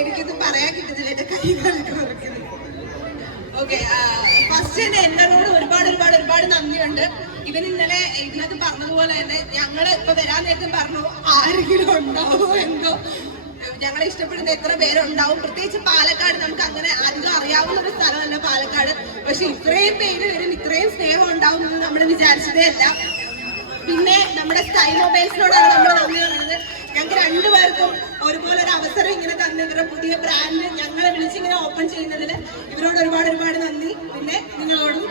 എനിക്കിത് പറയാൻ കിട്ടുന്നില്ല എന്റെ കൈ ഓക്കെ ഫസ്റ്റ് തന്നെ എന്നോട് ഒരുപാട് ഒരുപാട് ഒരുപാട് നന്ദിയുണ്ട്. ഇവൻ ഇന്നലെ ഇതിനകത്ത് പറഞ്ഞതുപോലെ തന്നെ ഞങ്ങൾ ഇപ്പൊ വരാൻ നേരത്തും പറഞ്ഞു ആരെങ്കിലും ഉണ്ടാവോ എന്തോ? ഞങ്ങളെ ഇഷ്ടപ്പെടുന്ന എത്ര പേരുണ്ടാവും. പ്രത്യേകിച്ച് പാലക്കാട് നമുക്ക് അങ്ങനെ അധികം അറിയാവുന്ന ഒരു സ്ഥലമല്ല പാലക്കാട്. പക്ഷെ ഇത്രയും പേര് വരും ഇത്രയും സ്നേഹം ഉണ്ടാവും എന്ന് നമ്മൾ വിചാരിച്ചതേ അല്ല. പിന്നെ നമ്മുടെ സ്കൈ മൊബൈൽസിനോടാണ് നമ്മൾ നന്ദി പറയുന്നത്. ഞങ്ങൾക്ക് രണ്ടുപേർക്കും ഒരുപോലെ ഒരു അവസരം ഇങ്ങനെ തന്ന ഇവരുടെ പുതിയ ബ്രാൻഡ് ഞങ്ങളെ വിളിച്ച് ഇങ്ങനെ ഓപ്പൺ ചെയ്യുന്നതിൽ ഇവരോട് ഒരുപാട് ഒരുപാട് നന്ദി. പിന്നെ നിങ്ങളോടും.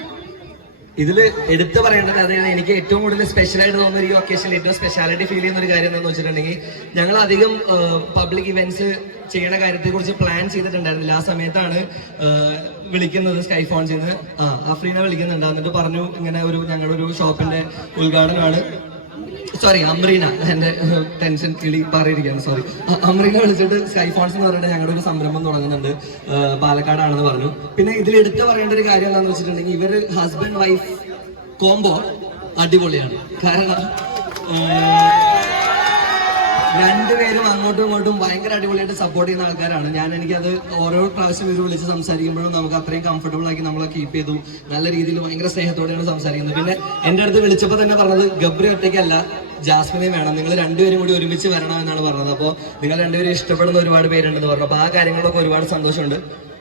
ഇതിൽ എടുത്തു പറയേണ്ടത് അതായത് എനിക്ക് ഏറ്റവും കൂടുതൽ സ്പെഷ്യലായിട്ട് തോന്നുന്ന ഈ ഒക്കേഷനിൽ ഏറ്റവും സ്പെഷ്യാലിറ്റി ഫീൽ ചെയ്യുന്ന ഒരു കാര്യം എന്താണെന്ന് വെച്ചിട്ടുണ്ടെങ്കിൽ ഞങ്ങൾ അധികം പബ്ലിക് ഇവന്റ്സ് ചെയ്യണ കാര്യത്തെ കുറിച്ച് പ്ലാൻ ചെയ്തിട്ടുണ്ടായിരുന്നില്ല. ആ സമയത്താണ് വിളിക്കുന്നത് സ്കൈ ഫോൺസിൽ ആ അഫ്രീനെ വിളിക്കുന്നുണ്ട്. എന്നിട്ട് പറഞ്ഞു ഇങ്ങനെ ഒരു ഞങ്ങളൊരു ഒരു ഷോപ്പിന്റെ ഉദ്ഘാടനമാണ്. സോറി അമ്രീന. എന്റെ ടെൻഷൻ കിളി പറയിരിക്കുകയാണ് സോറി അമ്രീന വിളിച്ചിട്ട് സ്കൈ ഫോൺസ് എന്ന് പറഞ്ഞിട്ട് ഞങ്ങളുടെ ഒരു സംരംഭം തുടങ്ങുന്നുണ്ട്. പാലക്കാടാണെന്ന് പറഞ്ഞു. പിന്നെ ഇതിൽ എടുത്തു പറയേണ്ട ഒരു കാര്യം എന്താണെന്ന് വെച്ചിട്ടുണ്ടെങ്കിൽ ഇവർ ഹസ്ബൻഡ് വൈഫ് കോംബോ അടിപൊളിയാണ്. കാരണം രണ്ടുപേരും അങ്ങോട്ടും ഇങ്ങോട്ടും ഭയങ്കര അടിപൊളിയായിട്ട് സപ്പോർട്ട് ചെയ്യുന്ന ആൾക്കാരാണ്. ഞാൻ എനിക്കത് ഓരോ പ്രാവശ്യം ഇവർ വിളിച്ച് സംസാരിക്കുമ്പോഴും നമുക്ക് അത്രയും കംഫർട്ടബിൾ ആക്കി നമ്മളെ കീപ്പ് ചെയ്തു. നല്ല രീതിയിൽ ഭയങ്കര സ്നേഹത്തോടെയാണ് സംസാരിക്കുന്നത്. പിന്നെ എന്റെ അടുത്ത് വിളിച്ചപ്പോൾ തന്നെ പറഞ്ഞത് ഗബ്രി ഒറ്റയ്ക്കല്ല ജാസ്മിനെ വേണം. നിങ്ങൾ രണ്ടുപേരും കൂടി ഒരുമിച്ച് വരണം എന്നാണ് പറഞ്ഞത്. അപ്പോൾ നിങ്ങൾ രണ്ടുപേരും ഇഷ്ടപ്പെടുന്ന ഒരുപാട് പേരുണ്ടെന്ന് പറഞ്ഞു. അപ്പോൾ ആ കാര്യങ്ങളൊക്കെ ഒരുപാട് സന്തോഷമുണ്ട്.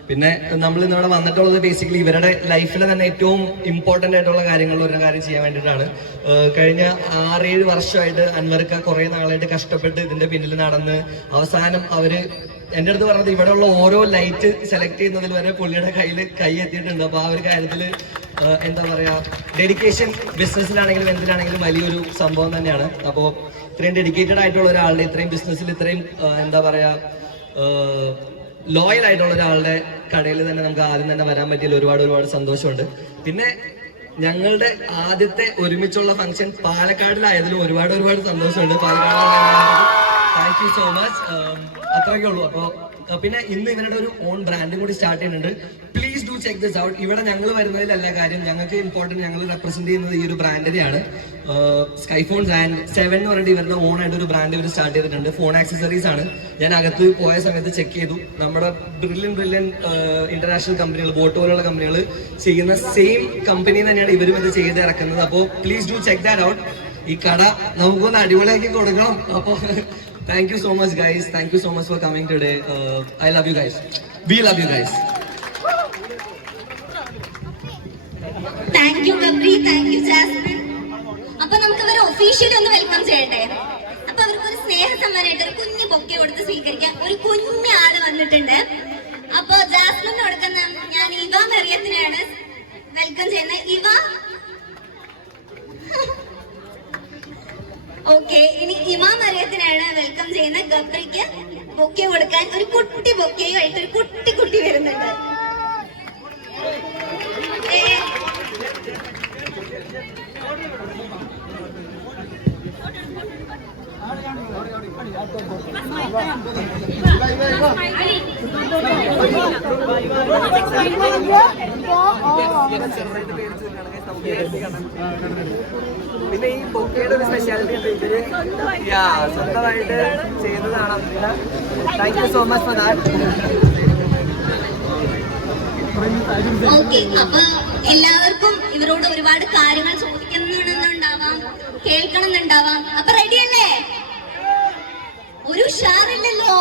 പിന്നെ നമ്മൾ ഇന്നിവിടെ വന്നിട്ടുള്ളത് ബേസിക്കലി ഇവരുടെ ലൈഫിൽ തന്നെ ഏറ്റവും ഇമ്പോർട്ടന്റ് ആയിട്ടുള്ള കാര്യങ്ങളിൽ ഒരു കാര്യം ചെയ്യാൻ വേണ്ടിയിട്ടാണ്. കഴിഞ്ഞ ആറേഴ് വർഷമായിട്ട് അൻവർക്ക കുറേ നാളായിട്ട് കഷ്ടപ്പെട്ട് ഇതിന്റെ പിന്നിൽ നടന്ന് അവസാനം അവർ എന്റെ അടുത്ത് പറഞ്ഞത് ഇവിടെയുള്ള ഓരോ ലൈറ്റ് സെലക്ട് ചെയ്യുന്നതിൽ വരെ പുള്ളിയുടെ കയ്യിൽ കൈ എത്തിയിട്ടുണ്ട്. അപ്പോൾ ആ ഒരു കാര്യത്തിൽ എന്താ പറയുക ഡെഡിക്കേഷൻ ബിസിനസ്സിലാണെങ്കിലും എന്തിനാണെങ്കിലും വലിയൊരു സംഭവം തന്നെയാണ്. അപ്പോൾ ഇത്രയും ഡെഡിക്കേറ്റഡ് ആയിട്ടുള്ള ഒരാളുടെ ഇത്രയും ബിസിനസ്സിൽ ഇത്രയും എന്താ പറയാ ലോയൽ ആയിട്ടുള്ള ഒരാളുടെ കടയിൽ തന്നെ നമുക്ക് ആദ്യം തന്നെ വരാൻ പറ്റിയതിൽ ഒരുപാട് ഒരുപാട് സന്തോഷമുണ്ട്. പിന്നെ ഞങ്ങളുടെ ആദ്യത്തെ ഒരുമിച്ചുള്ള ഫംഗ്ഷൻ പാലക്കാടിലായതിലും ഒരുപാട് ഒരുപാട് സന്തോഷമുണ്ട്. Palakkad thank you so much അത്രയൊക്കെ ഉള്ളൂ. അപ്പോൾ പിന്നെ ഇന്ന് ഇവരുടെ ഒരു ഓൺ ബ്രാൻഡും കൂടി സ്റ്റാർട്ട് ചെയ്യുന്നുണ്ട്. Please do check this out ഇവിടെ ഞങ്ങൾ വരുന്നതിലല്ല കാര്യം. ഞങ്ങൾക്ക് ഇമ്പോർട്ടന്റ് ഞങ്ങൾ റെപ്രസെന്റ് ചെയ്യുന്നത് ഈ ഒരു ബ്രാൻഡിനെയാണ് സ്കൈഫോൺസ് ആൻഡ് സെവൻ എന്ന് പറഞ്ഞിട്ട് ഇവരുടെ ഓൺ ആയിട്ട് ഒരു ബ്രാൻഡ് ഇവർ സ്റ്റാർട്ട് ചെയ്തിട്ടുണ്ട്. ഫോൺ ആക്സസറീസ് ആണ്. ഞാൻ അകത്ത് പോയ സമയത്ത് ചെക്ക് ചെയ്തു. നമ്മുടെ ബ്രില്യൻ ബ്രില്യൻ ഇന്റർനാഷണൽ കമ്പനികൾ ബോട്ട് പോലുള്ള കമ്പനികൾ ചെയ്യുന്ന സെയിം കമ്പനി തന്നെയാണ് ഇവരും ഇത് ചെയ്ത് ഇറക്കുന്നത്. അപ്പോൾ please do check that out ഈ കട നമുക്കൊന്ന് അടിപൊളിയാക്കി കൊടുക്കണം. അപ്പോൾ thank you so much guys thank you so much for coming today I love you guys we love you guys you thank you Jasmine അപ്പൊ നമുക്ക് ഇവരെ ഒഫീഷ്യലി ഒന്ന് വെൽക്കം ചെയ്യട്ടെ. അപ്പൊ അവർക്ക് ഒരു സ്നേഹ സമ്മാനമായിട്ട് ഒരു കുഞ്ഞു ബൊക്കെ കൊടുത്ത് സ്വീകരിക്കാൻ. ഒരു കുഞ്ഞു ആൾ വന്നിട്ടുണ്ട്. അപ്പൊ ജാസ്മിന് കൊടുക്കുന്ന ഞാൻ ഇവ മെറിയത്തിനാണ് വെൽക്കം ചെയ്യുന്നത്. ഇവ. ഓക്കെ ഇനി ഇമാ മറിയത്തിനാണ് വെൽക്കം ചെയ്യുന്ന ഗബ്രിക്ക് ബൊക്കെ കൊടുക്കാൻ ഒരു കുട്ടി ബൊക്കെയുമായിട്ട് ഒരു കുട്ടി കുട്ടി വരുന്നുണ്ട്. പിന്നെ ഈ ബൊക്കയുടെ ഒരു സ്പെഷ്യാലിറ്റി ഇവർ സ്വന്തമായിട്ട് ചെയ്തതാണ് thank you so much for that okay അപ്പൊ എല്ലാവർക്കും ഇവരോട് ഒരുപാട് കാര്യങ്ങൾ ചോദിക്കുന്നുണ്ടാവാം കേൾക്കണം എന്നുണ്ടാവാം അപ്പൊ റെഡി അല്ലേ? ഒരു ഉഷാറില്ലല്ലോ.